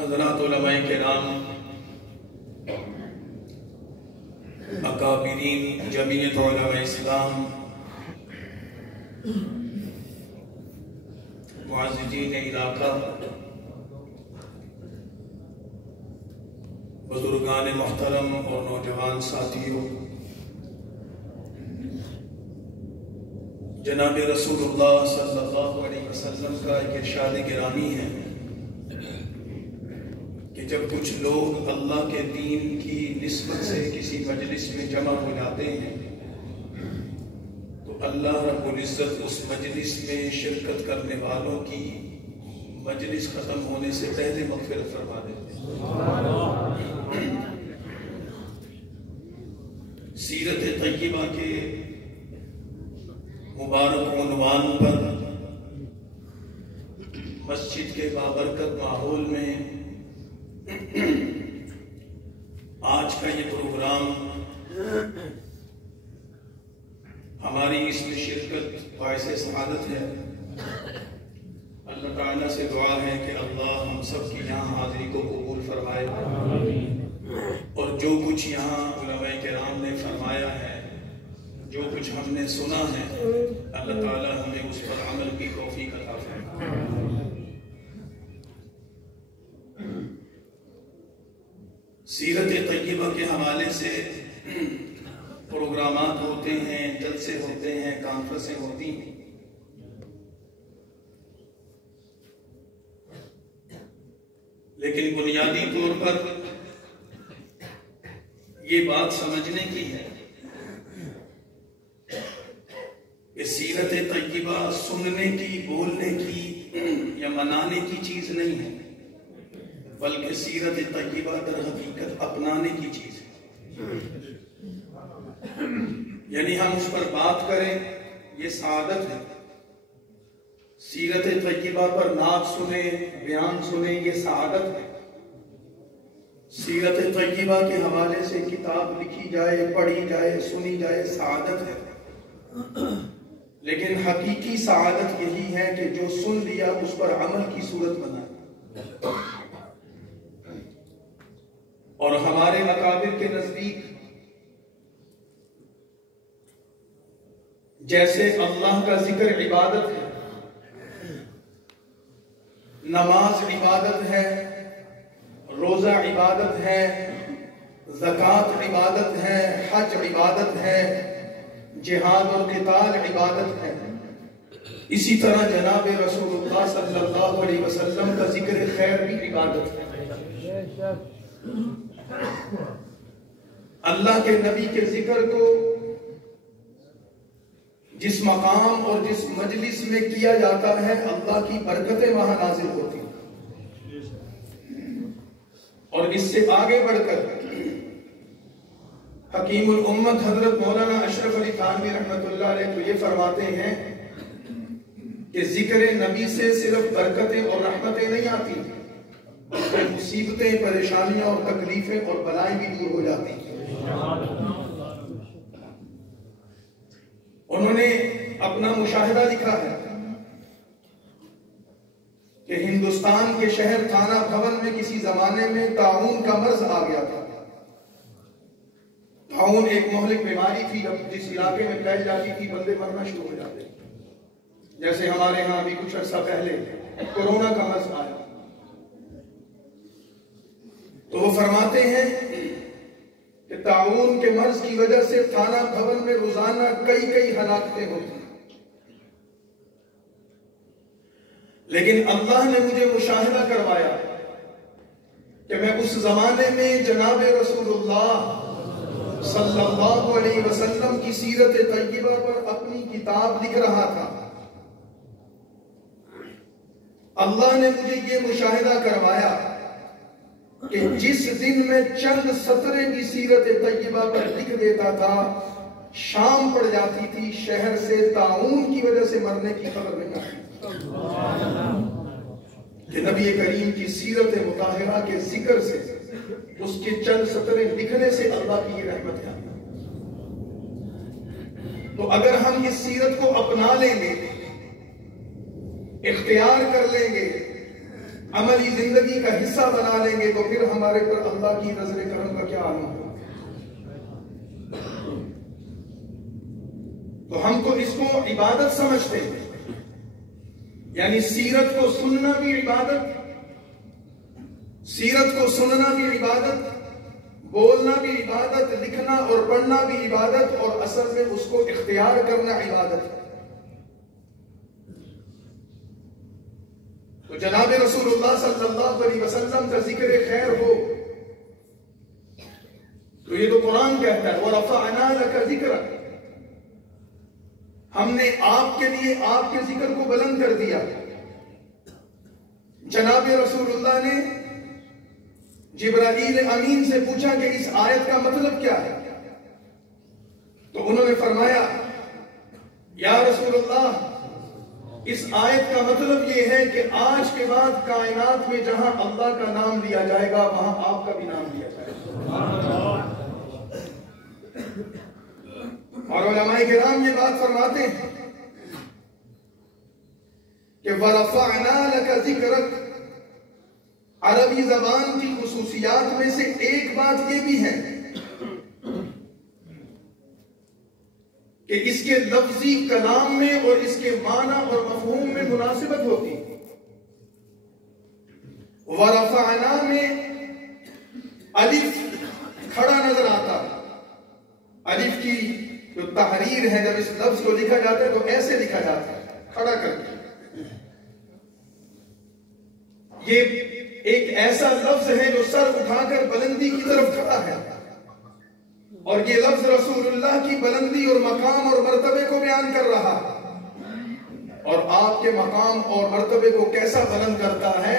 حضرات علماء کرام، اکابرین جمعیت علماء اسلام، معززین علاقہ، بزرگان محترم اور نوجوان ساتھیوں، جناب رسول اللہ صلی اللہ علیہ وسلم کا ایک ارشاد گرامی ہے کہ جب کچھ لوگ اللہ کے دین کی نسبت سے کسی مجلس میں جمع ہو جاتے ہیں تو اللہ رب العزت اس مجلس میں شرکت کرنے والوں کی مجلس ختم ہونے سے پہلے مغفرت فرما دیتے ہیں۔ سیرت طیبہ کے مبارک عنوان پر مسجد کے بابرکت ماحول میں آج کا یہ پروگرام، ہماری اس میں شرکت باعث سعادت ہے۔ اللہ تعالیٰ سے دعا ہے کہ اللہ ہم سب کی یہاں حاضری کو قبول فرمائے، اور جو کچھ یہاں علماء کرام نے فرمایا ہے، جو کچھ ہم نے سنا ہے، اللہ تعالیٰ ہمیں اس پر عمل کی توفیق عطا فرمائے۔ سیرت طیبہ کے حوالے سے پروگرامات ہوتے ہیں، جلسے ہوتے ہیں، کانفرنسیں ہوتی ہیں، لیکن بنیادی طور پر یہ بات سمجھنے کی ہے کہ سیرت طیبہ سننے کی، بولنے کی یا منانے کی چیز نہیں ہے، بلکہ سیرت طیبہ در حقیقت اپنانے کی چیز ہے۔ یعنی ہم اس پر بات کریں، یہ سعادت ہے۔ سیرت طیبہ پر نعت سنیں، بیان سنیں، یہ سعادت ہے۔ سیرت طیبہ کے حوالے سے کتاب لکھی جائے، پڑھی جائے، سنی جائے، سعادت ہے۔ لیکن حقیقی سعادت یہی ہے کہ جو سن لیا اس پر عمل کی صورت بنائے۔ اور ہمارے اکابر کے نزدیک جیسے اللہ کا ذکر عبادت ہے، نماز عبادت ہے، روزہ عبادت ہے، زکوٰۃ عبادت ہے، حج عبادت ہے، جہاد اور قتال عبادت ہے، اسی طرح جناب رسول اللہ صلی اللہ علیہ وسلم کا ذکر خیر بھی عبادت ہے۔ اللہ کے نبی کے ذکر کو جس مقام اور جس مجلس میں کیا جاتا ہے، اللہ کی برکتیں وہاں نازل ہوتی ہیں۔ اور اس سے آگے بڑھ کر حکیم الامت حضرت مولانا اشرف علی تھانوی رحمۃ اللہ علیہ تو یہ فرماتے ہیں کہ ذکر نبی سے صرف برکتیں اور رحمتیں نہیں آتی، مصیبتیں، پریشانیاں اور تکلیفیں اور بلائیں بھی دور ہو جاتی ہیں۔ انہوں نے اپنا مشاہدہ لکھا ہے کہ ہندوستان کے شہر تھانہ بھون میں کسی زمانے میں طاعون کا مرض آ گیا تھا۔ طاعون ایک مہلک بیماری تھی، اب جس علاقے میں پھیل جاتی تھی بندے مرنا شروع ہو جاتے، جیسے ہمارے ہاں ابھی کچھ عرصہ پہلے کورونا کا مرض آیا۔ تو وہ فرماتے ہیں کہ طاعون کے مرض کی وجہ سے تھانہ بھون میں روزانہ کئی ہلاکتیں ہوتی ہیں، لیکن اللہ نے مجھے مشاہدہ کروایا کہ میں اس زمانے میں جناب رسول اللہ صلی اللہ علیہ وسلم کی سیرت طیبہ پر اپنی کتاب لکھ رہا تھا۔ اللہ نے مجھے یہ مشاہدہ کروایا کہ جس دن میں چند سطریں بھی سیرت طیبہ پر لکھ دیتا تھا، شام پڑ جاتی تھی، شہر سے طاعون کی وجہ سے مرنے کی خبر نہیں آتی کہ نبی کریم کی سیرت مطہرہ کے ذکر سے، اس کے چند سطریں لکھنے سے اللہ کی یہ رحمت ہے۔ تو اگر ہم اس سیرت کو اپنا لیں گے، اختیار کر لیں گے، عملی زندگی کا حصہ بنا لیں گے تو پھر ہمارے پر اللہ کی نظر کرم کا کیا عالم ہوگا؟ تو ہم تو اس کو عبادت سمجھتے ہیں، یعنی سیرت کو سننا بھی عبادت، سیرت کو سننا بھی عبادت، بولنا بھی عبادت، لکھنا اور پڑھنا بھی عبادت، اور اصل میں اس کو اختیار کرنا عبادت ہے۔ تو جناب رسول اللہ صلی اللہ علیہ وسلم کا ذکر خیر ہو تو یہ تو قرآن کہتا ہے وَرَفَعْنَا لَكَ ذِكْرَكَ، ہم نے آپ کے لیے آپ کے ذکر کو بلند کر دیا۔ جناب رسول اللہ نے جبرائیل امین سے پوچھا کہ اس آیت کا مطلب کیا ہے، تو انہوں نے فرمایا یا رسول اللہ اس آیت کا مطلب یہ ہے کہ آج کے بعد کائنات میں جہاں اللہ کا نام لیا جائے گا وہاں آپ کا بھی نام لیا جائے گا۔ اور علماء کرام یہ بات فرماتے ہیں کہ وَرَفَعْنَا لَكَ ذِكْرَكَ عربی زبان کی خصوصیات میں سے ایک بات یہ بھی ہے کہ اس کے لفظی کلام میں اور اس کے معنی اور مفہوم میں مناسبت ہوتی ہے۔ وَرَفَعْنَا میں الف کھڑا نظر آتا، الف کی جو تحریر ہے جب اس لفظ کو لکھا جاتا ہے تو ایسے لکھا جاتا ہے کھڑا کر کے۔ یہ ایک ایسا لفظ ہے جو سر اٹھا کر بلندی کی طرف کھڑا ہے، اور یہ لفظ رسول اللہ کی بلندی اور مقام اور مرتبے کو بیان کر رہا ہے، اور آپ کے مقام اور مرتبے کو کیسا بلند کرتا ہے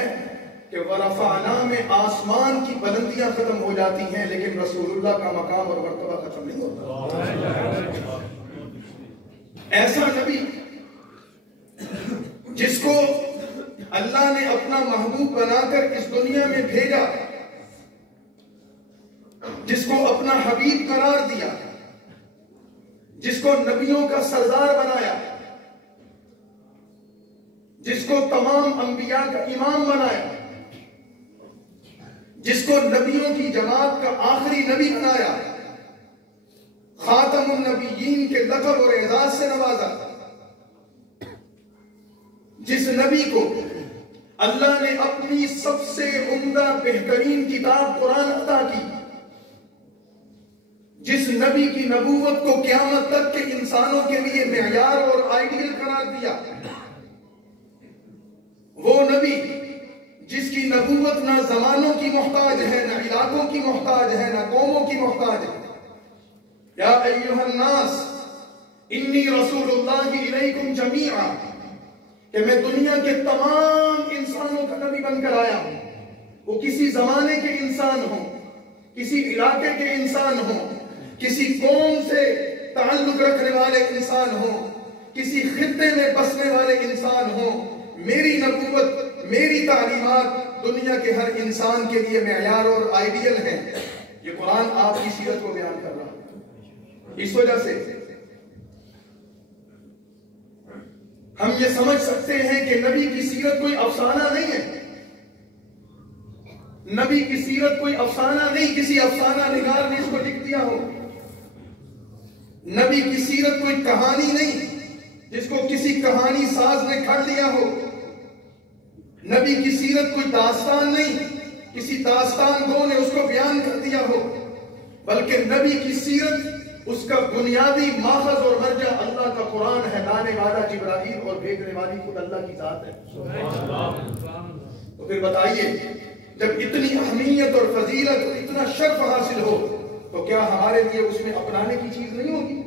کہ وَرَفَعْنَا میں آسمان کی بلندیاں ختم ہو جاتی ہیں لیکن رسول اللہ کا مقام اور مرتبہ ختم نہیں ہوتا۔ ایسا نبی جس کو اللہ نے اپنا محبوب بنا کر اس دنیا میں بھیجا، جس کو اپنا حبیب قرار دیا، جس کو نبیوں کا سردار بنایا، جس کو تمام انبیاء کا امام بنایا، جس کو نبیوں کی جماعت کا آخری نبی بنایا، خاتم النبیین کے لقب اور اعزاز سے نوازا، جس نبی کو اللہ نے اپنی سب سے عمدہ بہترین کتاب قرآن عطا کی، جس نبی کی نبوت کو قیامت تک کے انسانوں کے لیے معیار اور آئیڈیل قرار دیا، وہ نبی جس کی نبوت نہ زمانوں کی محتاج ہے، نہ علاقوں کی محتاج ہے، نہ قوموں کی محتاج ہے۔ یا ایھا الناس انی رسول اللہ الیکم جمیعا، کہ میں دنیا کے تمام انسانوں کا نبی بن کر آیا ہوں، وہ کسی زمانے کے انسان ہوں، کسی علاقے کے انسان ہوں، کسی قوم سے تعلق رکھنے والے انسان ہوں، کسی خطے میں بسنے والے انسان ہوں، میری نبوت میری تعلیمات دنیا کے ہر انسان کے لیے معیار اور آئیڈیل ہے۔ یہ قرآن آپ کی سیرت کو بیان کر رہا ہے۔ اس وجہ سے ہم یہ سمجھ سکتے ہیں کہ نبی کی سیرت کوئی افسانہ نہیں ہے، نبی کی سیرت کوئی افسانہ نہیں کسی افسانہ نگار نے اس کو لکھ دیا ہو، نبی کی سیرت کوئی کہانی نہیں جس کو کسی کہانی ساز نے گھڑ لیا ہو، نبی کی سیرت کوئی داستان نہیں کسی داستان گو نے اس کو بیان کر دیا ہو، بلکہ نبی کی سیرت اس کا بنیادی ماخذ اور مرجع اللہ کا قرآن ہے، لانے والا جبرائیل اور بھیجنے والی خود اللہ کی ذات ہے۔ تو پھر بتائیے جب اتنی اہمیت اور فضیلت اور اتنا شرف حاصل ہو تو کیا ہمارے لیے اس میں اپنانے کی چیز نہیں ہوگی؟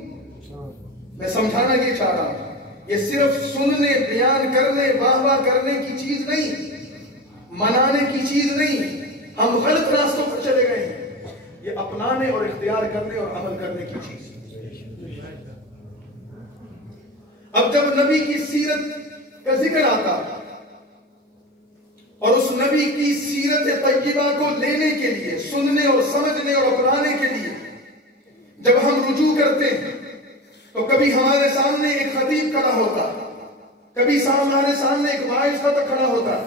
میں سمجھانا یہ چاہ رہا ہوں، یہ صرف سننے بیان کرنے واہ واہ کرنے کی چیز نہیں، منانے کی چیز نہیں، ہم غلط راستوں پر چلے گئے ہیں، یہ اپنانے اور اختیار کرنے اور عمل کرنے کی چیز۔ اب جب نبی کی سیرت کا ذکر آتا اور اس نبی کی سیرت طیبہ کو لینے کے لیے، سننے اور سمجھنے اور اپنانے کے لیے جب ہم رجوع کرتے ہیں تو کبھی ہمارے سامنے ایک خطیب کھڑا ہوتا، کبھی ہمارے سامنے ایک واعظ خطیب کھڑا ہوتا،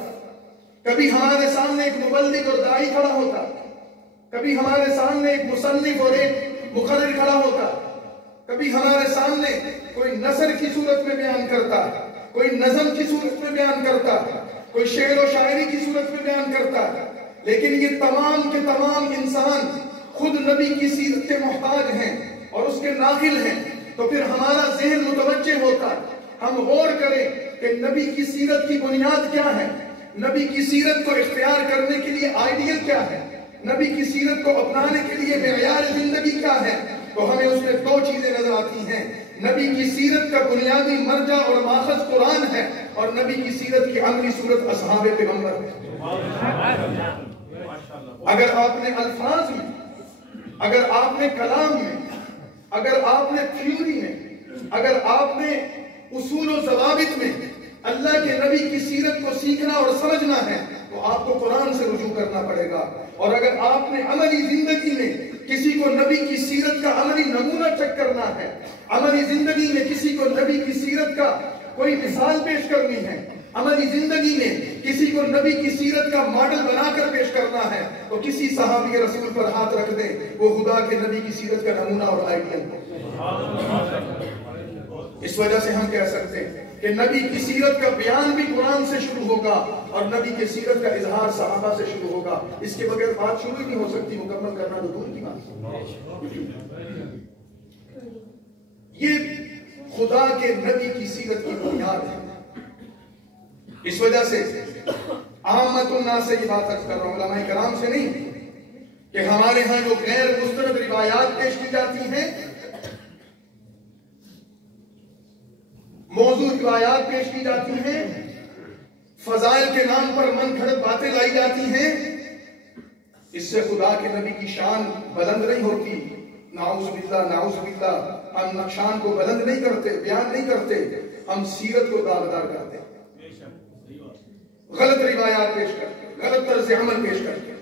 کبھی ہمارے سامنے ایک مبلغ اور داعی کھڑا ہوتا، کبھی ہمارے سامنے ایک مصنف اور ایک مقرر کھڑا ہوتا، کبھی ہمارے سامنے کوئی نثر کی صورت میں بیان کرتا، کوئی نظم کی صورت میں بیان کرتا، کوئی شعر و شاعری کی صورت میں بیان کرتا، لیکن یہ تمام کے تمام انسان خود نبی کی سیرت کے محتاج ہیں اور اس کے ناقل ہیں۔ تو پھر ہمارا ذہن متوجہ ہوتا، ہم غور کریں کہ نبی کی سیرت کی بنیاد کیا ہے، نبی کی سیرت کو اختیار کرنے کے لیے آئیڈیل کیا ہے، نبی کی سیرت کو اپنانے کے لیے معیار زندگی کیا ہے۔ تو ہمیں اس میں دو چیزیں نظر آتی ہیں، نبی کی سیرت کا بنیادی مرجع اور ماخذ قرآن ہے، اور نبی کی سیرت کی عملی صورت اصحاب پیغمبر ہے۔ اگر آپ نے الفاظ میں، اگر آپ نے کلام میں، اگر آپ نے تھیوری میں، اگر آپ نے اصول و ضوابط میں اللہ کے نبی کی سیرت کو سیکھنا اور سمجھنا ہے تو آپ کو قرآن سے رجوع کرنا پڑے گا، اور اگر آپ نے عملی زندگی میں کسی کو نبی کی سیرت کا عملی نمونہ چیک کرنا ہے، عملی زندگی میں کسی کو نبی کی سیرت کا کوئی مثال پیش کرنی ہے، عملی زندگی میں کسی کو نبی کی سیرت کا ماڈل بنا کر پیش کرنا ہے، تو کسی صحابی رسول پر ہاتھ رکھ دیں، وہ خدا کے نبی کی سیرت کا نمونہ اور آئیڈیل ہے۔ اس وجہ سے ہم کہہ سکتے ہیں کہ نبی کی سیرت کا بیان بھی قرآن سے شروع ہوگا اور نبی کی سیرت کا اظہار صحابہ سے شروع ہوگا، اس کے بغیر بات شروع ہی نہیں ہو سکتی، مکمل کرنا تو دور کی بات۔ یہ خدا کے نبی کی سیرت کی بنیاد ہے۔ اس وجہ سے عامت الناس سے یہ بات عرض کر رہا ہوں، علماء کرام سے نہیں، کہ ہمارے ہاں جو غیر مستند روایات پیش کی جاتی ہیں، موضوع روایات پیش کی جاتی ہیں، فضائل کے نام پر من گھڑت باتیں لائی جاتی ہیں، اس سے خدا کے نبی کی شان بلند نہیں ہوتی۔ نعوذ باللہ نعوذ باللہ، ہم نقشان کو بلند نہیں کرتے، بیان نہیں کرتے، ہم سیرت کو داغدار کرتے، غلط روایات پیش کرتے، غلط طرز عمل پیش کرتے۔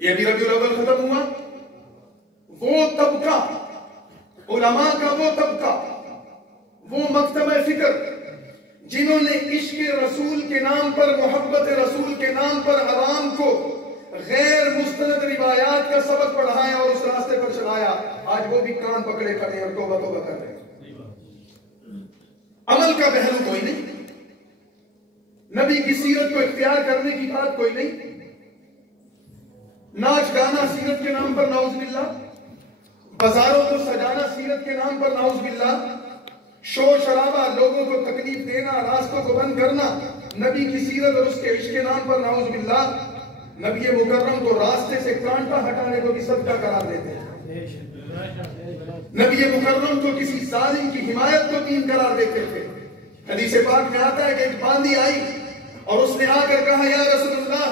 یہ بھی ربیع الاول ختم ہوا، وہ طبقہ علماء کا، وہ طبقہ، وہ مکتبہ فکر جنہوں نے عشق رسول کے نام پر، محبت رسول کے نام پر عوام کو غیر مستند روایات کا سبق پڑھایا اور اس راستے پر چلایا، آج وہ بھی کان پکڑے کھڑے اور توبہ توبہ کر رہے ہیں۔ عمل کا پہلو کوئی نہیں، نبی کی سیرت کو اختیار کرنے کی بات کوئی نہیں، ناچ گانا سیرت کے نام پر نعوذ باللہ، بازاروں کو سجانا سیرت کے نام پر نعوذ باللہ، شور شرابہ، لوگوں کو تکلیف دینا، راستوں کو بند کرنا نبی کی سیرت اور اس کے عشق کے نام پر نعوذ باللہ۔ نبی مکرم تو راستے سے کانٹا ہٹانے کو بھی صدقہ قرار دیتے ہیں، نبی مکرم تو کسی ظالم کی حمایت کو دین قرار دیتے تھے۔ حدیث پاک میں آتا ہے کہ ایک باندی آئی اور اس نے آ کر کہا، یا رسول اللہ،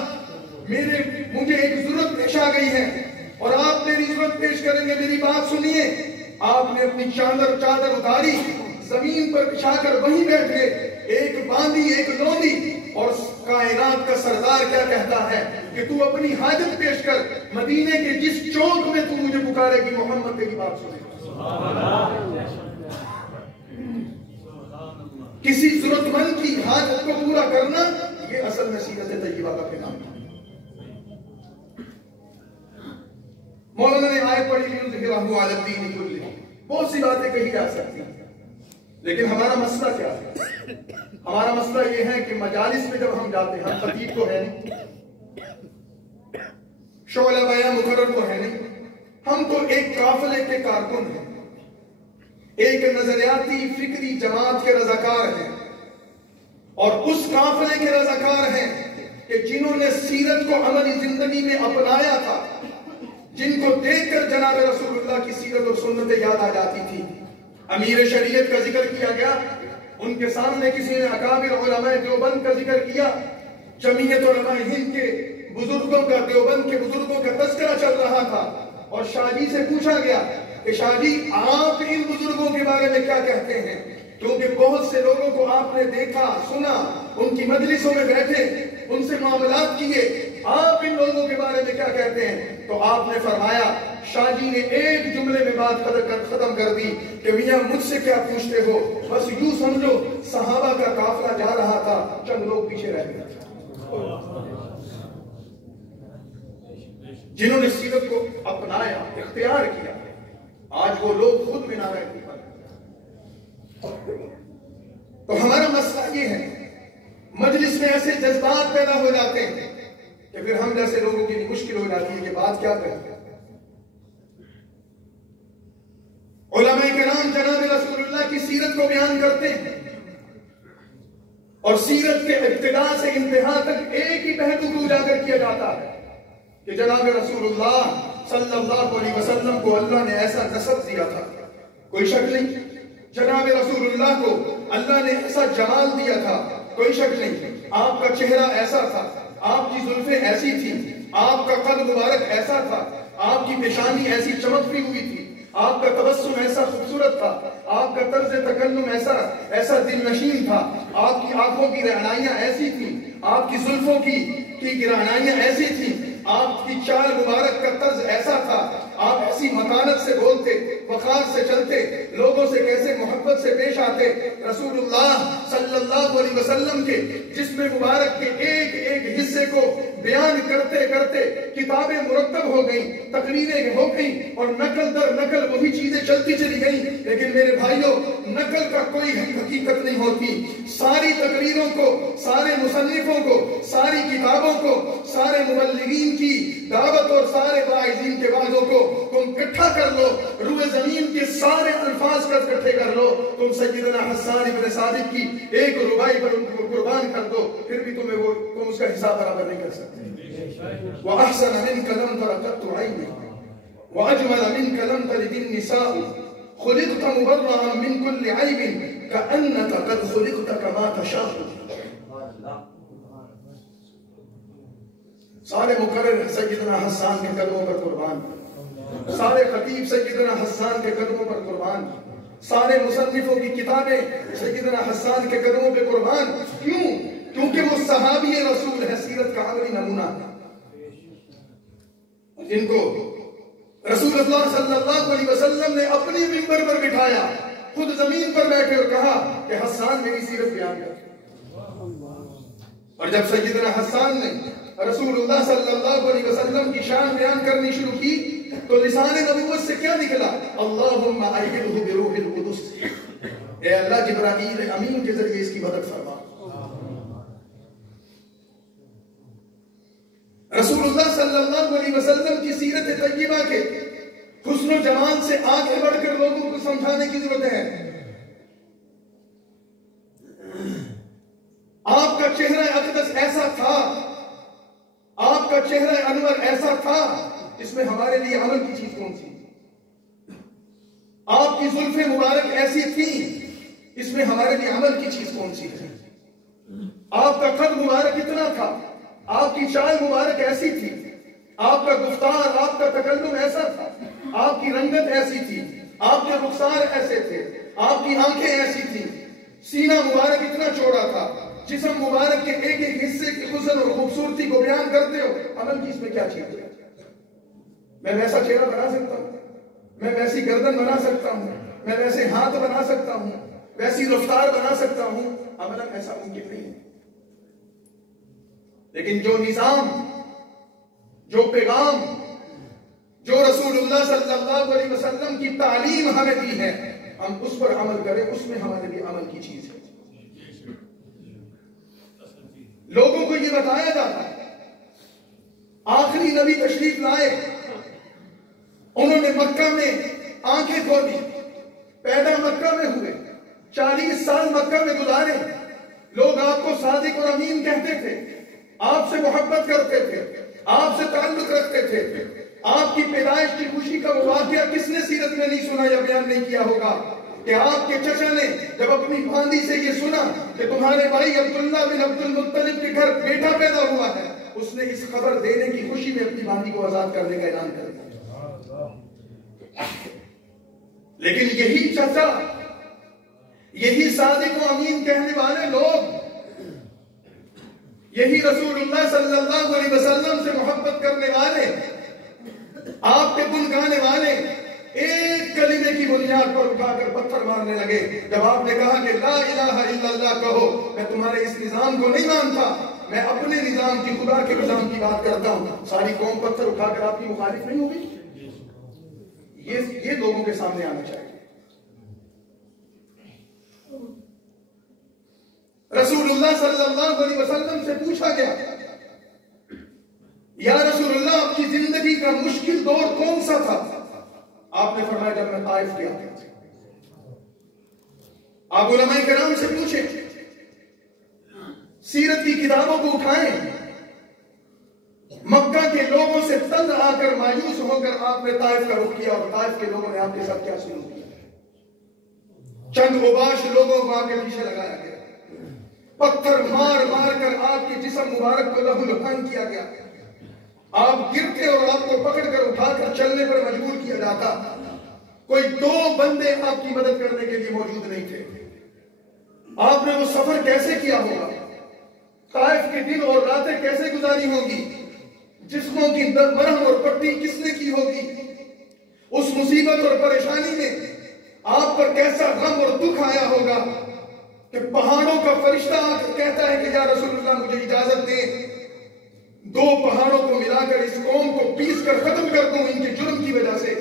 مجھے ایک ضرورت پیش آ گئی ہے اور آپ میری ضرورت پیش کریں گے، میری بات سنیے۔ آپ نے اپنی چادر اتاری، زمین پر بچھا کر وہیں بیٹھ گئے، ایک باندی، ایک لوندی، اور کائنات کا سردار کیا کہتا ہے کہ تو اپنی حاجت پیش کر، مدینے کے جس چوک میں تو مجھے پکارے گی، محمد تیری بات سنے۔ کسی ضرورت مند کی حاجت کو پورا کرنا، یہ اصل میں سیرت طیبہ کا پیغام ہے۔ مولانا نے آیت پڑھی، لیظہرہ علی الدین کلہ، بہت سی باتیں کہی جا سکتی ہیں، لیکن ہمارا مسئلہ کیا ہے؟ ہمارا مسئلہ یہ ہے کہ مجالس میں جب ہم جاتے ہیں، ہم خطیب تو ہے نہیں، شعلہ بیان مقرر تو ہے نہیں، ہم تو ایک قافلے کے کارکن ہیں، ایک نظریاتی فکری جماعت کے رضاکار ہیں، اور اس قافلے کے رضاکار ہیں کہ جنہوں نے سیرت کو عملی زندگی میں اپنایا تھا، جن کو دیکھ کر جناب رسول اللہ کی سیرت اور سنتیں یاد آ جاتی تھی۔ امیر شریعت کا ذکر کیا گیا، ان کے سامنے کسی نے اکابر علماء دیوبند کا ذکر کیا، جمعیت علماء ہند کے بزرگوں کا، دیوبند کے بزرگوں کا تذکرہ چل رہا تھا، اور شاہ جی سے پوچھا گیا کہ شاہ جی آپ ان بزرگوں کے بارے میں کیا کہتے ہیں، کیونکہ بہت سے لوگوں کو آپ نے دیکھا، سنا، ان کی مجلسوں میں بیٹھے، ان سے معاملات کیے، آپ ان لوگوں کے بارے میں کیا کہتے ہیں؟ تو آپ نے فرمایا، شاہ جی نے ایک جملے میں بات ختم کر دی کہ میاں مجھ سے کیا پوچھتے ہو، بس یوں سمجھو صحابہ کا قافلہ جا رہا تھا، چند لوگ پیچھے رہ گئے۔ جنہوں نے سیرت کو اپنایا، اختیار کیا، آج وہ لوگ خود میں نہ رہتے۔ تو ہمارا مسئلہ یہ ہے، مجلس میں ایسے جذبات پیدا ہو جاتے ہیں کہ پھر ہم جیسے لوگوں کے لیے مشکل ہو جاتی ہے کہ بات کیا کریں۔ علماء کرام جناب رسول اللہ کی سیرت کو بیان کرتے ہیں اور سیرت کے ابتدا سے انتہا تک ایک ہی پہلو کو اجاگر کیا جاتا ہے کہ جناب رسول اللہ صلی اللہ علیہ وسلم کو اللہ نے ایسا نسب دیا تھا، کوئی شک نہیں۔ جناب رسول اللہ کو اللہ نے ایسا جمال دیا تھا، کوئی شک نہیں۔ آپ کا چہرہ ایسا تھا، آپ کی زلفیں ایسی تھیں، آپ کا قد مبارک ایسا تھا، آپ کی پیشانی ایسی چمکتی ہوئی تھی، آپ کا تبسم ایسا خوبصورت تھا، آپ کا طرز تکلم ایسا دل نشین تھا، آپ کی آنکھوں کی رعنائیاں ایسی تھیں، آپ کی زلفوں کی رعنائیاں ایسی تھیں، آپ کی چال مبارک کا طرز ایسا تھا، آپ ایسی متانت سے بولتے، وقار سے چلتے، لوگوں سے کیسے محبت سے پیش آتے۔ رسول اللہ صلی اللہ علیہ وسلم کے جسم مبارک کے ایک ایک حصے کو بیان کرتے کرتے کتابیں مرتب ہو گئیں، تقریریں ہو گئیں اور نقل در نقل وہی چیزیں چلتی چلی گئیں۔ لیکن میرے بھائیوں، نقل کا کوئی حقیقت نہیں ہوتی۔ ساری تقریروں کو، سارے مصنفوں کو، ساری کتابوں کو، سارے مبلغین کی دعوت اور سارے واعظین کے وعظوں کو تم اکٹھا کر لو، روئے زمین کے سارے الفاظ کا اکٹھے کر لو، تم سیدنا حسان ابن ثابت کی ایک رباعی پر ان کو قربان کر دو، پھر بھی تم اس کا حساب برابر نہیں کر سکتے۔ وَأَحْسَنَ مِنْكَ لَمْ تَرَ قَطُّ عَيْنِي وَأَجْمَلَ مِنْكَ لَمْ تَلِدِ النِّسَاءُ خُلِقْتَ مُبَرَّأً مِنْ كُلِّ عَيْبٍ كَأَنَّكَ قَدْ خُلِقْتَ كَمَا تَشَاءُ۔ سارے مقرر سیدنا حسان کے قدموں پر قربان، سارے خطیب سیدنا حسان کے قدموں پر قربان، سارے مصنفوں کی کتابیں سیدنا حسان کے قدموں پہ قربان۔ کیوں؟ کیونکہ وہ صحابی رسول ہے، سیرت کا عملی نمونہ، جن کو رسول اللہ صلی اللہ علیہ وسلم نے اپنی ممبر پر بٹھایا، خود زمین پر بیٹھے اور کہا کہ حسان میری سیرت بیان کر۔ اور جب سیدنا حسان نے رسول اللہ صلی اللہ علیہ وسلم کی شان بیان کرنی شروع کی تو لسان نبوت سے کیا نکلا؟ اللہم ایدہ بروح القدس، اے اللہ جبرائیل امین کے ذریعے اس کی مدد فرما۔ رسول اللہ صلی اللہ علیہ وسلم کی سیرت طیبہ کے حسن و جمال سے آگے بڑھ کر لوگوں کو سمجھانے کی ضرورت ہے۔ آپ کا چہرہ اقدس ایسا تھا، آپ کا چہرہ انور ایسا تھا، اس میں ہمارے لیے عمل کی چیز کون سی؟ آپ کی زلفیں مبارک ایسی تھیں، اس میں ہمارے لیے عمل کی چیز کون سی ہے؟ آپ کا قد مبارک اتنا تھا، آپ کی چال مبارک ایسی تھی، آپ کا گفتار، آپ کا تکلم ایسا تھا، آپ کی رنگت ایسی تھی، آپ کے رخسار ایسے تھے، آپ کی آنکھیں ایسی تھیں، سینہ مبارک اتنا چوڑا تھا، جسم مبارک کے ایک ایک حصے کی حسن اور خوبصورتی کو بیان کرتے ہو، عمل کی اس میں کیا چیز ہے؟ میں ویسا چہرہ بنا سکتا ہوں، میں ویسی گردن بنا سکتا ہوں، میں ویسے ہاتھ بنا سکتا ہوں، ویسی رفتار بنا سکتا ہوں، عمل ایسا ممکن نہیں ہے۔ لیکن جو نظام، جو پیغام، جو رسول اللہ صلی اللہ علیہ وسلم کی تعلیم ہمیں دی ہے، ہم اس پر عمل کریں، اس میں ہمارے لیے عمل کی چیز ہے۔ لوگوں کو یہ بتایا جاتا ہے، آخری نبی تشریف لائے، انہوں نے مکہ میں آنکھیں کھولی، پیدا مکہ میں ہوئے، 40 سال مکہ میں گزارے، لوگ آپ کو صادق اور امین کہتے تھے، آپ سے محبت کرتے تھے، آپ سے تعلق رکھتے تھے۔ آپ کی پیدائش کی خوشی کا وہ واقعہ کس نے سیرت میں نہیں سنا یا بیان نہیں کیا ہوگا کہ آپ کے چچا نے جب اپنی بھانجی سے یہ سنا کہ تمہارے بھائی عبداللہ بن عبد المطلب کے گھر بیٹا پیدا ہوا ہے، اس نے اس خبر دینے کی خوشی میں اپنی بھانجی کو آزاد کرنے کا اعلان کر دیا۔ لیکن یہی چچا، یہی صادق و امین کہنے والے لوگ، یہی رسول اللہ صلی اللہ علیہ وسلم سے محبت کرنے والے، آپ کے گن گانے والے، ایک کلمے کی بنیاد پر اٹھا کر پتھر مارنے لگے۔ جب آپ نے کہا کہ لا الہ الا اللہ کہو، میں تمہارے اس نظام کو نہیں مانتا، میں اپنے نظام کی، خدا کے نظام کی بات کرتا ہوں، ساری قوم پتھر اٹھا کر آپ کی مخالف نہیں ہوگی؟ یہ لوگوں کے سامنے آنا چاہیے۔ رسول اللہ صلی اللہ علیہ وسلم سے پوچھا گیا، یا رسول اللہ آپ کی زندگی کا مشکل دور کون سا تھا؟ آپ نے فرمایا جب میں طائف گیا تھا۔ آپ علماء کرام سے پوچھیں، سیرت کی کتابوں کو اٹھائیں، مکہ کے لوگوں سے تنگ آ کر مایوس ہو کر آپ نے طائف کا رخ کیا، اور طائف کے لوگوں نے آپ کے ساتھ کیا سلوک کیا؟ چند اوباش لوگوں کو آ کے پیچھے لگایا گیا، پتھر مار مار کر آپ کے جسم مبارک کو لہو لہان کیا گیا، آپ گرتے اور آپ کو پکڑ کر اٹھا کر چلنے پر مجبور کیا جاتا، کوئی 2 بندے آپ کی مدد کرنے کے لیے موجود نہیں تھے۔ آپ نے وہ سفر کیسے کیا ہوگا؟ طائف کے دن اور راتیں کیسے گزاری ہوگی؟ جسموں کی مرہم اور پٹی کس نے کی ہوگی؟ اس مصیبت اور پریشانی میں آپ پر کیسا غم اور دکھ آیا ہوگا کہ پہاڑوں کا فرشتہ آ کر کہتا ہے کہ یا رسول اللہ مجھے اجازت دیں، 2 پہاڑوں کو ملا کر اس قوم کو پیس کر ختم کر دوں ان کے جرم کی وجہ سے۔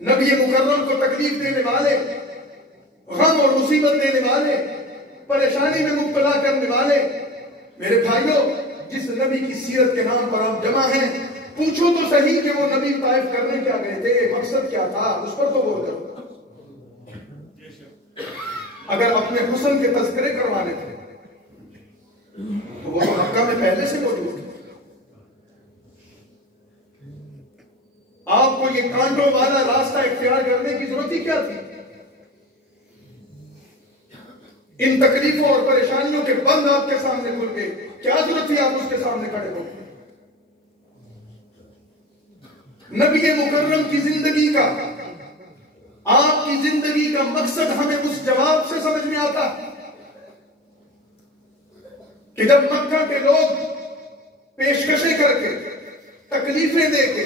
نبی مکرم کو تکلیف دینے والے، غم اور مصیبت دینے والے، پریشانی میں مبتلا کرنے والے، میرے بھائیوں جس نبی کی سیرت کے نام پر آپ جمع ہیں، پوچھو تو صحیح کہ وہ نبی طائف کرنے کیا گئے تھے، مقصد کیا تھا، اس پر تو غور کرو۔ اگر اپنے حسن کے تذکرے کروانے تھے تو وہ تو مکہ میں پہلے سے موجود تھے۔ آپ کو یہ کانٹوں والا راستہ اختیار کرنے کی ضرورت ہی کیا تھی؟ ان تکلیفوں اور پریشانیوں کے بند آپ کے سامنے کھل گئے، کیا ضرورت تھی آپ اس کے سامنے کھڑے ہو؟ نبی مکرم کی زندگی کا، آپ کی زندگی کا مقصد ہمیں اس جواب سے سمجھ میں آتا کہ جب مکہ کے لوگ پیشکشیں کر کے، تکلیفیں دے کے،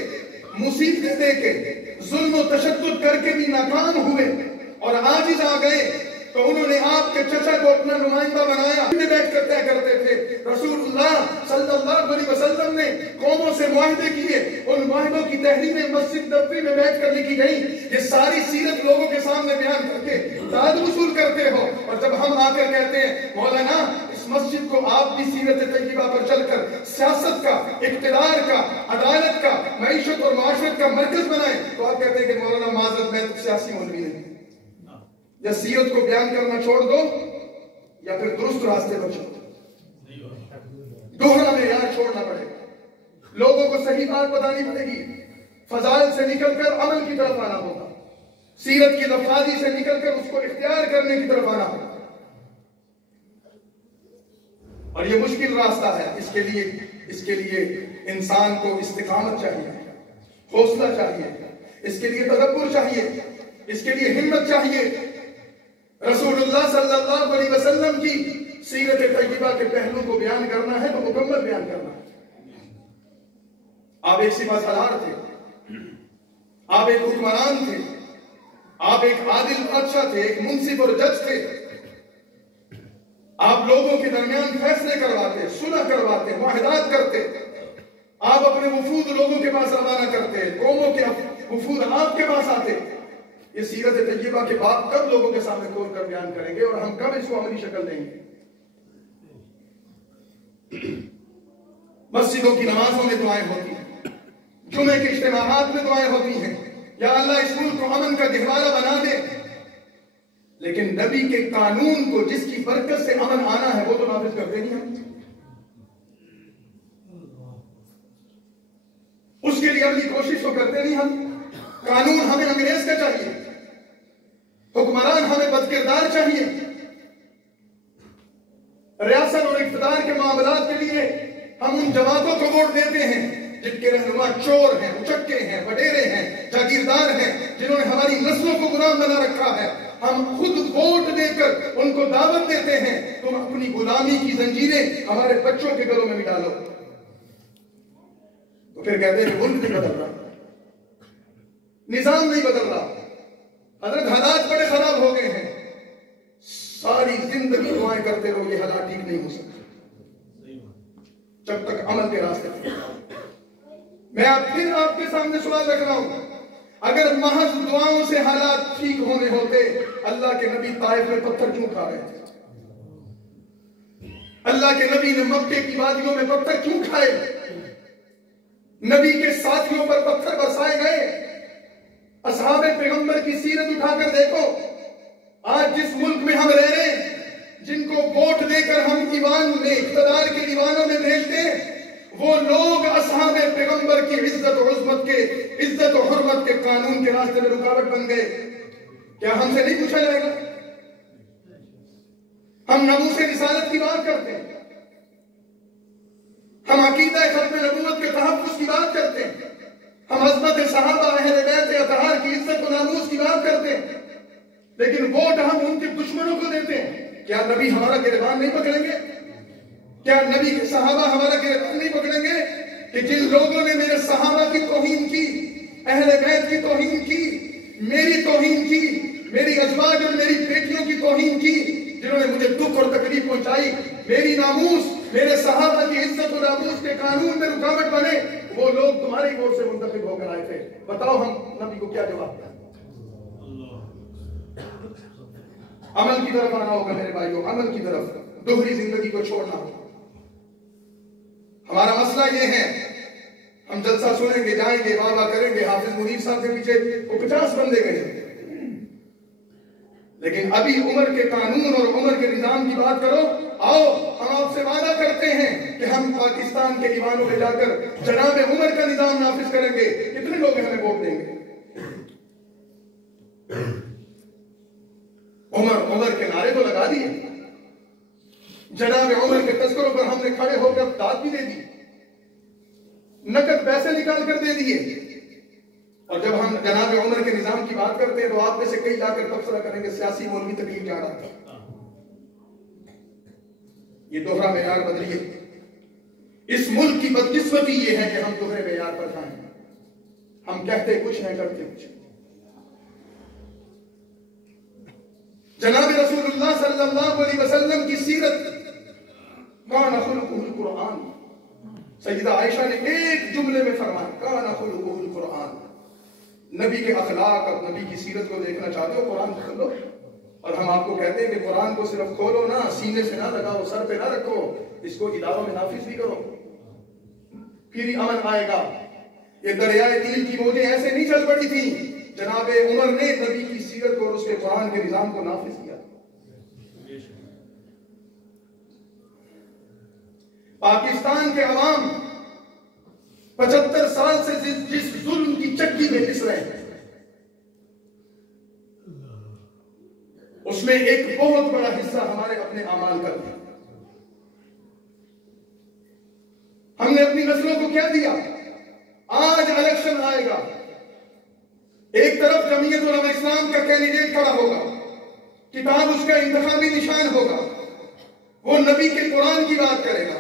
مصیبتیں دے کے، ظلم و تشدد کر کے بھی ناکام ہوئے اور عاجز آ گئے، تو انہوں نے آپ کے چچا کو اپنا نمائندہ بنایا، بیٹھ کر طے کرتے تھے۔ رسول اللہ صلی اللہ علیہ وسلم نے قوموں سے معاہدے کیے، ان معاہدوں کی تحریریں مسجد نبوی میں بیٹھ کر لکھی گئی۔ یہ ساری سیرت لوگوں کے سامنے بیان کر کے داد وصول کرتے ہو، اور جب ہم آ کر کہتے ہیں مولانا اس مسجد کو آپ بھی سیرت طیبہ پر چل کر سیاست کا، اقتدار کا، عدالت کا، معیشت اور معاشرت کا مرکز بنائیں، تو آپ کہتے ہیں کہ مولانا معذرت میں سیاسی مولوی نہیں، یا سیرت کو بیان کرنا چھوڑ دو یا پھر درست راستے پر چلو، دوہرا معیار چھوڑنا پڑے گا، لوگوں کو صحیح بات بتانی پڑے گی، فضائل سے نکل کر عمل کی طرف آنا ہوگا، سیرت کی لفاظی سے نکل کر اس کو اختیار کرنے کی طرف آنا ہوگا، اور یہ مشکل راستہ ہے۔ اس کے لیے انسان کو استقامت چاہیے، حوصلہ چاہیے، اس کے لیے تدبر چاہیے، اس کے لیے ہمت چاہیے۔ رسول اللہ صلی اللہ علیہ وسلم کی سیرت طیبہ کے پہلو کو بیان کرنا ہے تو مکمل بیان کرنا ہے۔ آپ ایک سپہ سالار تھے، آپ ایک حکمران تھے، آپ ایک عادل بادشاہ تھے، ایک منصف اور جج تھے، آپ لوگوں کے درمیان فیصلے کرواتے، صلح کرواتے، معاہدات کرتے، آپ اپنے وفود لوگوں کے پاس روانہ کرتے، قوموں کے وفود آپ کے پاس آتے۔ یہ سیرت طیبہ کے باب کب لوگوں کے سامنے کھول کر بیان کریں گے اور ہم کب اس کو عملی شکل دیں گے؟ مسجدوں کی نمازوں میں دعائیں ہوتی ہیں، جمعے کے اجتماعات میں دعائیں ہوتی ہیں، یا اللہ اس ملک کو امن کا گہوارہ بنا دے، لیکن نبی کے قانون کو جس کی برکت سے امن آنا ہے وہ تو نافذ کرتے نہیں ہم، اس کے لیے عملی کوشش تو کرتے نہیں ہم۔ قانون ہمیں انگریز کا چاہیے، حکمران ہمیں بدکردار چاہیے، ریاست اور اقتدار کے معاملات کے لیے ہم ان جماعتوں کو ووٹ دیتے ہیں جن کے رہنما چور ہیں، اچکے ہیں، وڈیرے ہیں، جاگیردار ہیں، جنہوں نے ہماری نسلوں کو غلام بنا رکھا ہے۔ ہم خود ووٹ دے کر ان کو دعوت دیتے ہیں تم اپنی غلامی کی زنجیریں ہمارے بچوں کے گلوں میں بھی ڈالو، تو پھر کہتے ہیں کہ ملک نہیں بدل رہا، نظام نہیں بدل رہا، حضرت حالات بڑے خراب ہو گئے ہیں، ساری زندگی دعائیں کرتے رہو یہ حالات ٹھیک نہیں ہو سکتے۔ جب تک عمل کے راستے پہ. میں پھر آپ کے سامنے سوال رکھ رہا ہوں، اگر محض دعاؤں سے حالات ٹھیک ہونے ہوتے، اللہ کے نبی طائف میں پتھر کیوں کھا رہے تھے؟ اللہ کے نبی نے مکے کی وادیوں میں پتھر کیوں کھائے؟ نبی کے ساتھیوں پر پتھر برسائے گئے. اصحاب پیغمبر کی سیرت اٹھا کر دیکھو. آج جس ملک میں ہم رہ رہے ہیں، جن کو ووٹ دے کر ہم ایوان میں، اقتدار کے ایوانوں میں بھیجتے ہیں، وہ لوگ اصحاب پیغمبر کی عزت و عظمت کے، عزت و حرمت کے قانون کے راستے میں رکاوٹ بن گئے. کیا ہم سے نہیں پوچھا جائے گا؟ ہم ناموس رسالت کی بات کرتے ہیں، ہم عقیدہ ختم نبوت کے تحفظ کی بات کرتے ہیں، ہم عظمت صحابہ اہل بیت اطہار کی عزت و ناموس کی بات کرتے ہیں، لیکن ووٹ ہم ان کے دشمنوں کو دیتے ہیں. کیا نبی ہمارا گریبان نہیں پکڑیں گے؟ کیا نبی کے صحابہ ہمارا گریبان نہیں پکڑیں گے؟ کہ جن لوگوں نے میرے صحابہ کی توہین کی، اہل بیت کی توہین کی، میری توہین کی، میری ازواج اور میری بیٹیوں کی توہین کی، جنہوں نے مجھے دکھ اور تکلیف پہنچائی، میری ناموس، میرے صحابہ کی عزت و ناموس کے قانون میں رکاوٹ بنے، وہ لوگ تمہاری ووٹ سے منتخب ہو کر آئے تھے. بتاؤ ہم نبی کو کیا جواب دیں؟ عمل کی طرف آنا ہوگا میرے بھائیوں، عمل کی طرف. دوہری زندگی کو چھوڑنا ہوگا. ہمارا مسئلہ یہ ہے، ہم جلسہ سنیں گے، جائیں گے، واہ واہ کریں گے، حافظ منیر صاحب کے پیچھے وہ 50 بندے گئے، لیکن ابھی عمر کے قانون اور عمر کے نظام کی بات کرو. آؤ ہم آپ سے وعدہ کرتے ہیں کہ ہم پاکستان کے ایوانوں میں جا کر جناب عمر کا نظام نافذ کریں گے. کتنے لوگ ہمیں ووٹ دیں گے؟ عمر کے نعرے تو لگا دیے، جناب عمر کے تذکروں پر ہم نے کھڑے ہو کر داد بھی دے دی، نقد پیسے نکال کر دے دیے، اور جب ہم جناب عمر کے نظام کی بات کرتے ہیں تو آپ میں سے کئی لا کر تبصرہ کریں گے سیاسی مولوی تکلیف جا رہا تھا. یہ دوہرا معیار بدلیے. اس ملک کی بدقسمتی یہ ہے کہ ہم دوہرے معیار پر جائیں. ہم کہتے کچھ ہیں، کرتے کچھ. جناب رسول اللہ صلی اللہ علیہ وسلم کی سیرت، کان خلقہ القرآن. سیدہ عائشہ نے ایک جملے میں فرمایا، کان خلقہ القرآن. نبی کے اخلاق اور نبی کی سیرت کو دیکھنا چاہتے ہو، قرآن کھولو. اور ہم آپ کو کہتے ہیں کہ قرآن کو صرف کھولو نہ، سینے سے نہ لگاؤ، سر پہ نہ رکھو، اس کو اداروں میں نافذ بھی کرو، پھر ہی امن آئے گا. یہ دریائے نیل کی موجیں ایسے نہیں چل پڑی تھیں. جناب عمر نے نبی کی سیرت کو اور اس کے قرآن کے نظام کو نافذ کیا. پاکستان کے عوام 75 سال سے جس ظلم کی چکی میں پس رہے ہیں، اس میں ایک بہت بڑا حصہ ہمارے اپنے اعمال کا دیا. ہم نے اپنی نسلوں کو کیا دیا؟ آج الیکشن آئے گا، ایک طرف جمعیت علماء اسلام کا کینڈیڈیٹ کھڑا ہوگا، کتاب اس کا انتخابی نشان ہوگا، وہ نبی کے قرآن کی بات کرے گا،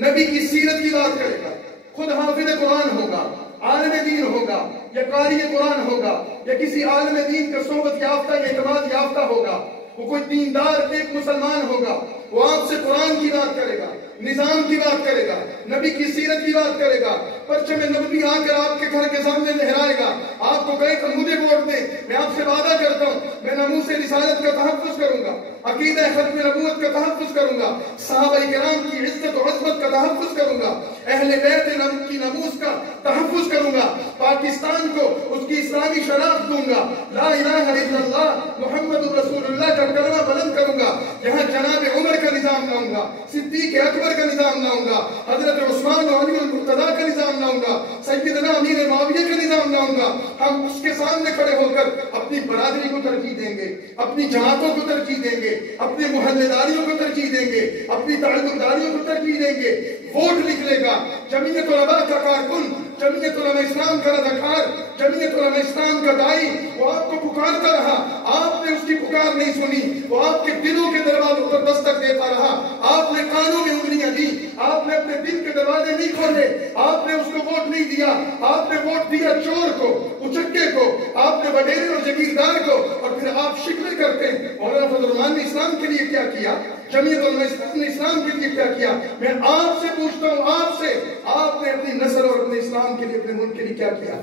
نبی کی سیرت کی بات کرے گا، خود حافظ قرآن ہوگا، عالم دین ہوگا، یا قاری قرآن ہوگا، یا کسی عالم دین کا صحبت یافتہ یا اعتماد یافتہ ہوگا، وہ کوئی دیندار ایک مسلمان ہوگا، وہ آپ سے قرآن کی بات کرے گا، نظام کی بات کرے گا، نبی کی سیرت کی بات کرے گا، پرچم نبوی آ کر آپ کے گھر کے سامنے لہرائے گا، آپ کو کہے کہ مجھے ووٹ دیں. میں آپ سے وعدہ کرتا ہوں، میں ناموس رسالت کا تحفظ کروں گا، عقیدہ ختم نبوت کا تحفظ کروں گا، صحابہ کرام کی عزت و عظمت کا تحفظ کروں گا، اہل بیت کی ناموس کا تحفظ کروں گا، پاکستان کو اس کی اسلامی شناخت دوں گا، لا الہ الا اللہ محمد رسول اللہ کا کلمہ بلند کروں گا. یہاں جناب عمر کا نظام لاؤں گا، صدیق اکبر کا نظام لاؤں گا، حضرت عثمان و علی المرتضیٰ کا نظام لاؤں گا، سیدنا امیر معاویہ کا نظام لاؤں گا. ہم اس کے سامنے کھڑے ہو کر اپنی برادری کو ترجیح دیں گے، اپنی جماعتوں کو ترجیح دیں گے، اپنے محلے داریوں کو ترجیح دیں گے، اپنی تعلق داریوں کو ترجیح دیں گے. ووٹ نکلے گا، جمعیت علماء کا کارکن، جمعیت علماء اسلام کا رضاکار، جمعیت علماء اسلام کا داعی، وہ آپ کو پکارتا رہا، آپ نے اس کی پکار نہیں سنی، وہ آپ کے دلوں کے دروازوں پر دستک دیتا رہا، آپ نے کانوں میں انگلیاں دی، آپ نے اپنے دل کے دروازے نہیں کھولے، آپ نے اس کو ووٹ نہیں دیا، آپ نے ووٹ دیا چور کو، اچکے کو، آپ نے وڈیرے اور جگیردار کو، اور پھر آپ شکوے کرتے ہیں مولانا فضل الرحمان نے اسلام کے لیے کیا کیا. جمعیت علماء نے اسلام کے لیے کیا کیا؟ میں آپ سے پوچھتا ہوں، آپ سے، آپ نے اپنی نسل اور اپنے اسلام کے لیے، اپنے ملک کے لیے کیا کیا؟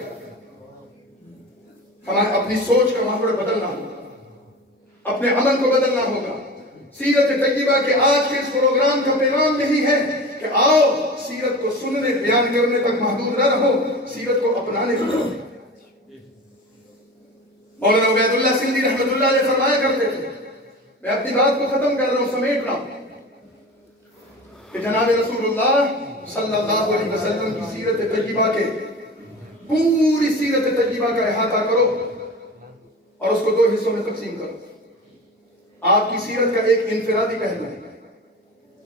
ہمیں اپنی سوچ کا محور بدلنا ہوگا، اپنے عمل کو بدلنا ہوگا۔ سیرت طیبہ کے آج کے اس پروگرام کا پیغام یہی ہے کہ آؤ سیرت کو سننے بیان کرنے تک محدود نہ رہو، سیرت کو اپنانے کی طرف۔ مولانا عبید اللہ سندھی رحمت اللہ علیہ فرمایا کرتے تھے، میں اپنی بات کو ختم کر رہا ہوں، سمیٹ رہا ہوں، کہ جناب رسول اللہ صلی اللہ علیہ وسلم کی سیرت طیبہ کے پوری سیرت طیبہ کا احاطہ کرو اور اس کو دو حصوں میں تقسیم کرو۔ آپ کی سیرت کا ایک انفرادی پہلو ہے،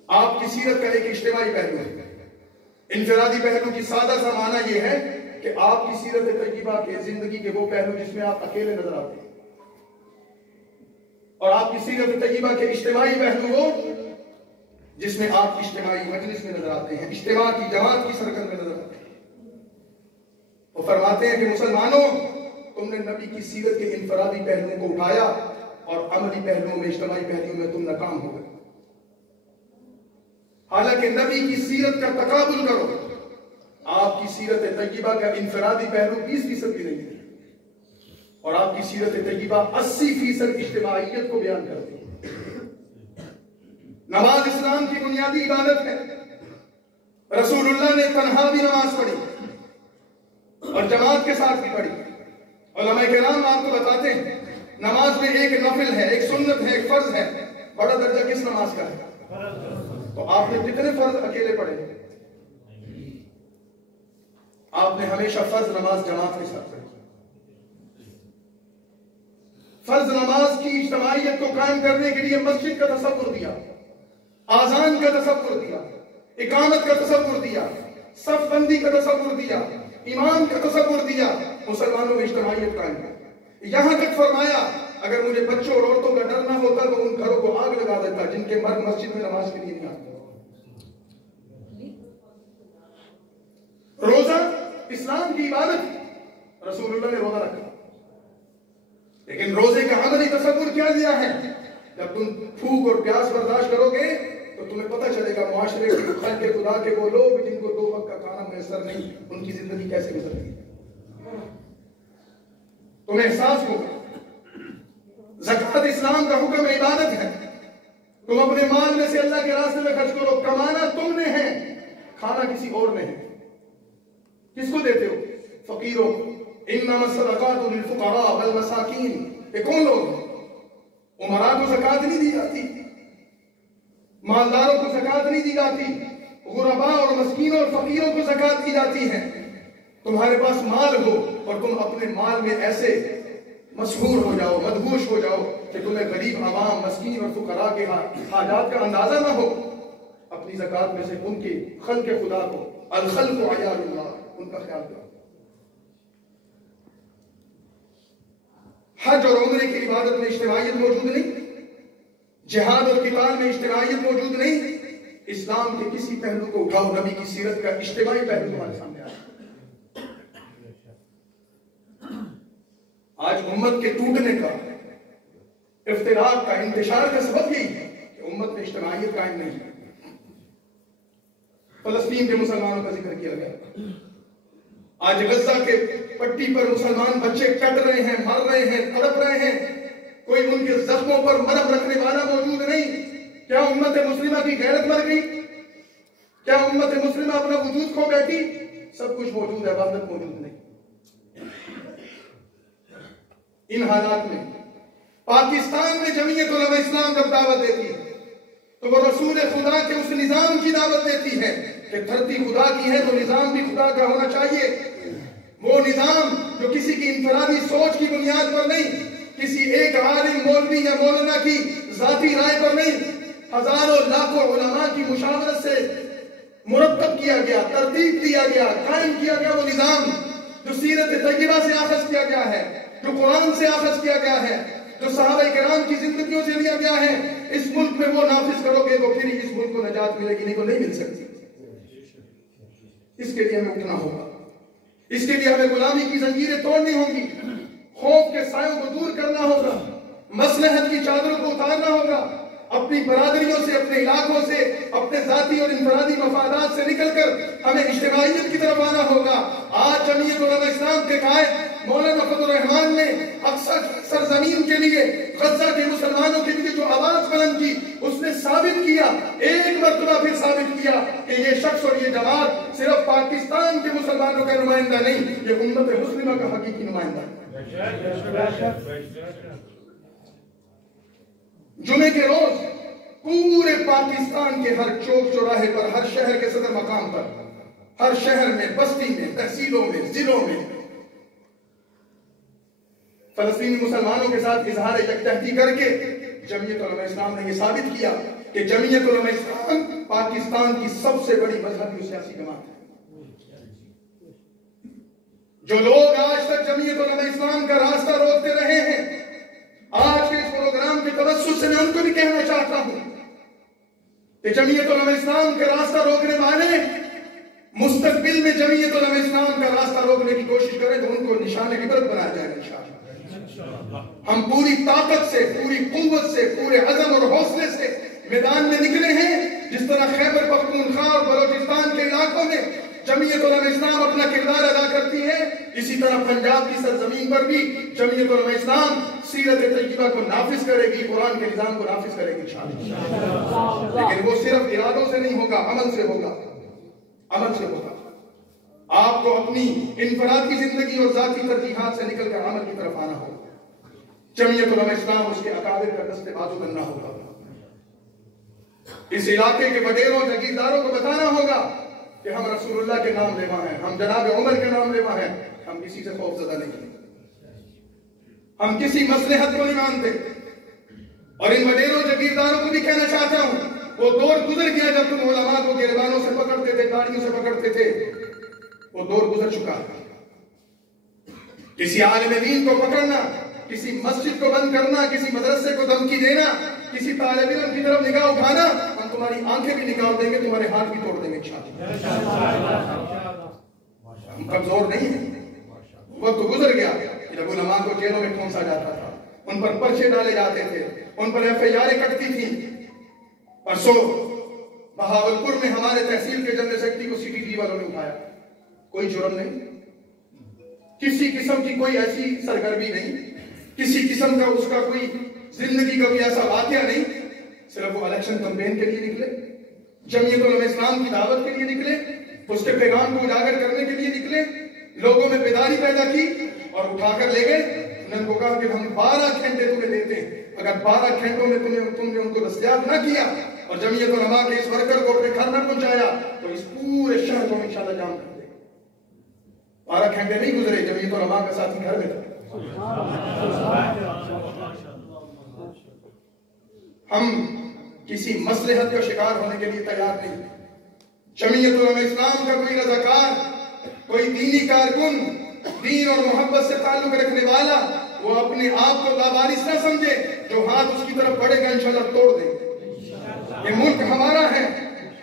آپ کی سیرت کا ایک اجتماعی پہلو ہے۔ انفرادی پہلو کی سادہ سا معنی یہ ہے کہ آپ کی سیرت طیبہ کے زندگی کے وہ پہلو جس میں آپ اکیلے نظر آتے ہیں، اور آپ کی سیرت طیبہ کے اجتماعی پہلو وہ جس میں آپ اجتماعی مجلس میں نظر آتے ہیں، اجتماع کی جماعت کی سرکت میں نظر آتے ہیں۔ وہ فرماتے ہیں کہ مسلمانوں، تم نے نبی کی سیرت کے انفرادی پہلوؤں کو اٹھایا اور عملی پہلوؤں میں، اجتماعی پہلوؤں میں تم ناکام ہو گئے۔ حالانکہ نبی کی سیرت کا تقابل کرو، آپ کی سیرت طیبہ کا انفرادی پہلو 20% بھی نہیں ہے، اور آپ کی سیرت طیبہ 80% اجتماعیت کو بیان کرتی ہے۔ نماز اسلام کی بنیادی عبادت ہے، رسول اللہ نے تنہا بھی نماز پڑھی اور جماعت کے ساتھ بھی پڑھی۔ علماء کرام آپ کو بتاتے ہیں نماز میں ایک نفل ہے، ایک سنت ہے، ایک فرض ہے، بڑا درجہ کس نماز کا ہے؟ تو آپ نے کتنے فرض اکیلے پڑھے؟ آپ نے ہمیشہ فرض نماز جماعت کے ساتھ پڑھی۔ فرض نماز کی اجتماعیت کو قائم کرنے کے لیے مسجد کا تصور دیا، آذان کا تصور دیا، اقامت کا تصور دیا، صف بندی کا تصور دیا، امام کا تصور دیا، مسلمانوں میں اجتماعیت قائم کی۔ یہاں تک فرمایا اگر مجھے بچوں اور عورتوں کا ڈر نہ ہوتا تو ان گھروں کو آگ لگا دیتا جن کے مرد مسجد میں نماز کے لیے نہیں آتے۔ روزہ اسلام کی عبادت، رسول اللہ نے روزہ رکھا، لیکن روزے کا عملی تصور کیا دیا ہے؟ جب تم بھوک اور پیاس برداشت کرو گے تو تمہیں پتہ چلے گا معاشرے کے خلق خدا کے وہ لوگ جن کو 2 وقت کا کھانا میسر نہیں، ان کی زندگی کیسے گزرتی ہے۔ تمہیں احساس ہوگا زکوٰۃ اسلام کا حکم عبادت ہے، تم اپنے مال میں سے اللہ کے راستے میں خرچ کرو، کمانا تم نے ہے، کھانا کسی اور نے ہے۔ کس کو دیتے ہو؟ فقیروں کو۔ انما الصدقات للفقراء والمساکین، یہ کون لوگ ہیں؟ امراء کو زکوٰۃ نہیں دی جاتی، مالداروں کو زکوٰۃ نہیں دی جاتی، غرباء اور مسکینوں اور فقیروں کو زکوٰۃ دی جاتی ہے۔ تمہارے پاس مال ہو اور تم اپنے مال میں ایسے مسحور ہو جاؤ، مدہوش ہو جاؤ کہ تمہیں غریب عوام، مسکین اور فقراء کے حاجات کا اندازہ نہ ہو، اپنی زکوٰۃ میں سے ان کے خلق خدا کو، الخلق عیال اللہ، ان کا خیال کرو۔ حج اور عمرے کی عبادت میں اجتماعیت موجود نہیں، جہاد اور قتال میں اجتماعیت موجود نہیں۔ اسلام کے کسی پہلو کو اٹھاؤ، نبی کی سیرت کا اجتماعی پہلو تمہارے سامنے آیا۔ آج امت کے ٹوٹنے کا، افتراق کا، انتشار کا سبب یہی ہے کہ امت میں اجتماعیت قائم نہیں ہے۔ فلسطین کے مسلمانوں کا ذکر کیا گیا، آج غزہ کے پٹی پر مسلمان بچے کٹ رہے ہیں، مر رہے ہیں، تڑپ رہے ہیں، کوئی ان کے زخموں پر مرہم رکھنے والا موجود نہیں۔ کیا امت مسلمہ کی غیرت مر گئی؟ کیا امت مسلمہ اپنا وجود کھو بیٹھی؟ سب کچھ موجود ہے، عبادت موجود نہیں۔ ان حالات میں پاکستان میں جمعیت علماء اسلام جب دعوت دیتی ہے تو وہ رسول خدا کے اس نظام کی دعوت دیتی ہے کہ دھرتی خدا کی ہے تو نظام بھی خدا کا ہونا چاہیے۔ وہ نظام جو کسی کی انفرادی سوچ کی بنیاد پر نہیں، کسی ایک عالم مولوی یا مولانا کی ذاتی رائے پر نہیں، ہزاروں لاکھوں علماء کی مشاورت سے مرتب کیا گیا، ترتیب دیا گیا، قائم کیا گیا، وہ نظام جو سیرت طیبہ سے آخذ کیا گیا ہے، جو قرآن سے آخذ کیا گیا ہے، جو صحابہ کرام کی زندگیوں سے لیا گیا ہے، اس ملک میں وہ نافذ کرو گے تو پھر اس ملک کو نجات ملے گی، نہیں تو نہیں مل سکتی۔ اس کے لیے ہمیں اٹھنا ہوگا، اس کے لیے ہمیں غلامی کی زنجیریں توڑنی ہوں گی، خوف کے سایوں کو دور کرنا ہوگا، مصلحت کی چادروں کو اتارنا ہوگا، اپنی برادریوں سے، اپنے علاقوں سے، اپنے ذاتی اور انفرادی مفادات سے نکل کر ہمیں اجتماعیت کی طرف آنا ہوگا۔ آج جمعیت علماء اسلام کے قائد مولانا فضل الرحمان نے اقصی سرزمین کے لیے، غزہ کے مسلمانوں کے لیے جو آواز بلند کی، اس نے ثابت کیا، ایک مرتبہ پھر ثابت کیا کہ یہ شخص اور یہ جماعت صرف پاکستان کے مسلمانوں کا نمائندہ نہیں، یہ امت مسلمہ کا حقیقی نمائندہ ہے۔ جمعے کے روز پورے پاکستان کے ہر چوک چوراہے پر، ہر شہر کے صدر مقام پر، ہر شہر میں، بستی میں، تحصیلوں میں، ضلعوں میں فلسطینی مسلمانوں کے ساتھ اظہار یکجہتی کر کے جمعیت علماء اسلام نے یہ ثابت کیا کہ جمعیت علماء اسلام پاکستان کی سب سے بڑی مذہبی و سیاسی جماعت ہے۔ جو لوگ آج تک جمعیت علماء اسلام کا راستہ روکتے رہے ہیں، آج کے اس پروگرام کے توسط سے میں ان کو بھی کہنا چاہتا ہوں کہ جمعیت علماء اسلام کا راستہ روکنے والے مستقبل میں جمعیت علماء اسلام کا راستہ روکنے کی کوشش کریں تو ان کو نشان عبرت بنایا جائے گا انشاءاللہ۔ ہم پوری طاقت سے، پوری قوت سے، پورے عزم اور حوصلے سے میدان میں نکلے ہیں۔ جس طرح خیبر پختونخوا اور بلوچستان کے علاقوں میں جمعیت علماء اسلام اپنا کردار ادا کرتی ہے، اسی طرح پنجاب کی سرزمین پر بھی جمعیت علماء اسلام سیرت طیبہ کو نافذ کرے گی، قرآن کے نظام کو نافذ کرے گی انشاءاللہ۔ لیکن وہ صرف ارادوں سے نہیں ہوگا، عمل سے ہوگا، عمل سے ہوگا۔ آپ کو اپنی انفرادی زندگی اور ذاتی ترجیحات سے نکل کر عمل کی طرف آنا ہوگا۔ جمعیت علماء اسلام اور اس کے اکابر کا دست بازو بننا ہوگا۔ اس علاقے کے وڈیروں، جاگیرداروں کو بتانا ہوگا کہ ہم رسول اللہ کے نام لیوا ہیں، ہم جناب عمر کے نام لیوا ہیں، ہم کسی سے خوف زدہ نہیں ہیں، ہم کسی مصلحت کو نہیں مانتے۔ اور ان وڈیروں، جاگیرداروں کو بھی کہنا چاہتا ہوں، وہ دور گزر گیا جب تم علماء کو گریبانوں سے پکڑتے تھے، داڑھیوں سے پکڑتے تھے، وہ دور گزر چکا ہے۔ کسی عالم دین کو پکڑنا، کسی مسجد کو بند کرنا، کسی مدرسے کو دھمکی دینا، کسی طالب علم کی طرف نگاہ اٹھانا، ہم تمہاری آنکھیں بھی نکال دیں گے، تمہارے ہاتھ بھی توڑ دیں گے انشاءاللہ۔ ہم کمزور نہیں ہیں۔ وقت گزر گیا جب علماء کو جیلوں میں ٹھونسا جاتا تھا، ان پر پرچے ڈالے جاتے تھے، ان پر FIR کٹتی تھی۔ پرسوں بہاولپور میں ہمارے تحصیل کے جنرل سیکرٹری کو CTG والوں نے اٹھایا، کوئی جرم نہیں، کسی قسم کی کوئی ایسی سرگرمی نہیں، کسی قسم کا اس کا کوئی زندگی کا کوئی ایسا واقعہ نہیں، صرف وہ الیکشن کمپین کے لیے نکلے، جمعیت علماء اسلام کی دعوت کے لیے نکلے، اس کے پیغام کو اجاگر کرنے کے لیے نکلے، لوگوں میں بیداری پیدا کی اور اٹھا کر لے گئے۔ انہوں نے کہا کہ ہم 12 گھنٹے تمہیں دیتے ہیں، اگر 12 گھنٹوں میں تم نے ان کو دستیاب نہ کیا اور جمعیت علماء کے اس ورکر کو اپنے گھر نہ پہنچایا تو اس پورے شہر کو انشاءاللہ جام کر دیں گے۔ 12 گھنٹے نہیں گزرے، جمعیت علماء کا ساتھی گھر میں تھا۔ ہم کسی مصلحت کا شکار ہونے کے لیے تیار نہیں۔ جمعیت علماء اسلام کا کوئی رضاکار، کوئی دینی کارکن، دین اور محبت سے تعلق رکھنے والا، وہ اپنے آپ کو لاوارث نہ سمجھے، جو ہاتھ اس کی طرف بڑھے گا انشاءاللہ توڑ دیں گے۔ یہ ملک ہمارا ہے،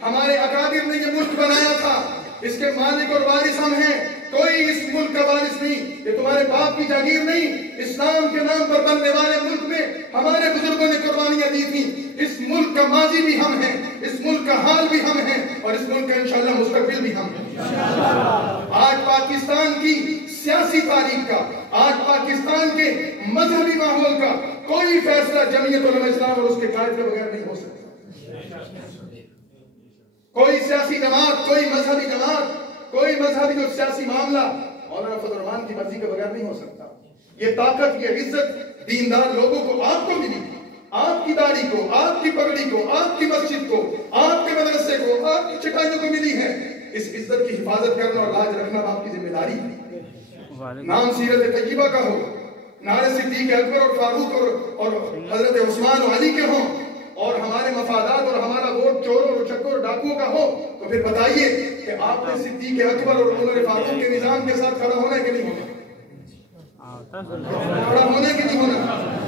ہمارے اکابر نے یہ ملک بنایا تھا، اس کے مالک اور وارث ہم ہیں، کوئی اس ملک کا وارث نہیں، یہ تمہارے باپ کی جاگیر نہیں۔ اسلام کے نام پر بننے والے ملک میں ہمارے بزرگوں نے قربانیاں دی تھیں، اس ملک کا ماضی بھی ہم ہیں، اس ملک کا حال بھی ہم ہیں اور اس ملک کا انشاءاللہ مستقبل بھی ہم ہیں۔ آج پاکستان کی سیاسی تاریخ کا، آج پاکستان کے مذہبی ماحول کا کوئی فیصلہ جمعیت علماء اسلام اور اس کے قائد کے بغیر نہیں ہو سکتا۔ کوئی سیاسی جماعت، کوئی مذہبی جماعت، کوئی مذہبی اور سیاسی معاملہ مولانا فضل الرحمان کی مرضی کے بغیر نہیں ہو سکتا۔ یہ طاقت، یہ عزت دیندار لوگوں کو، آپ کو ملی، آپ کی داڑھی کو، آپ کی پگڑی کو، آپ کی مسجد کو، آپ کے مدرسے کو، آپ کی چٹائیوں کو ملی ہے۔ اس عزت کی حفاظت کرنا اور لاج رکھنا آپ کی ذمہ داری ہے۔ نام سیرت طیبہ کا ہو، نعرے صدیق اکبر اور فاروق اور حضرت عثمان و علی کے ہوں، اور ہمارے مفادات اور ہمارا ووٹ چوروں اور چکوں اور ڈاکوؤں کا ہو، تو پھر بتائیے کہ آپ نے صدیق اکبر اور عمر فاروق کے نظام کے ساتھ کھڑا ہونا کہ نہیں ہونا؟ کھڑا ہونے کے نہیں ہونا؟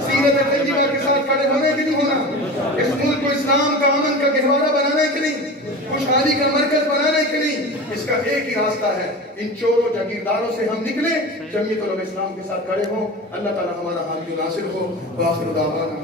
سیرت طیبہ کے ساتھ کھڑے ہونے کے نہیں ہونا؟ اس ملک کو اسلام کا، امن کا گہوارہ بنانے کے نہیں، خوشحالی کا مرکز بنانے کے نہیں؟ اس کا ایک ہی راستہ ہے، ان چوروں جاگیرداروں سے ہم نکلے، جمعیت علماء اسلام کے ساتھ کھڑے ہوں۔ اللہ تعالی ہمارا حال ناصر ہو۔ وآخر دعوانا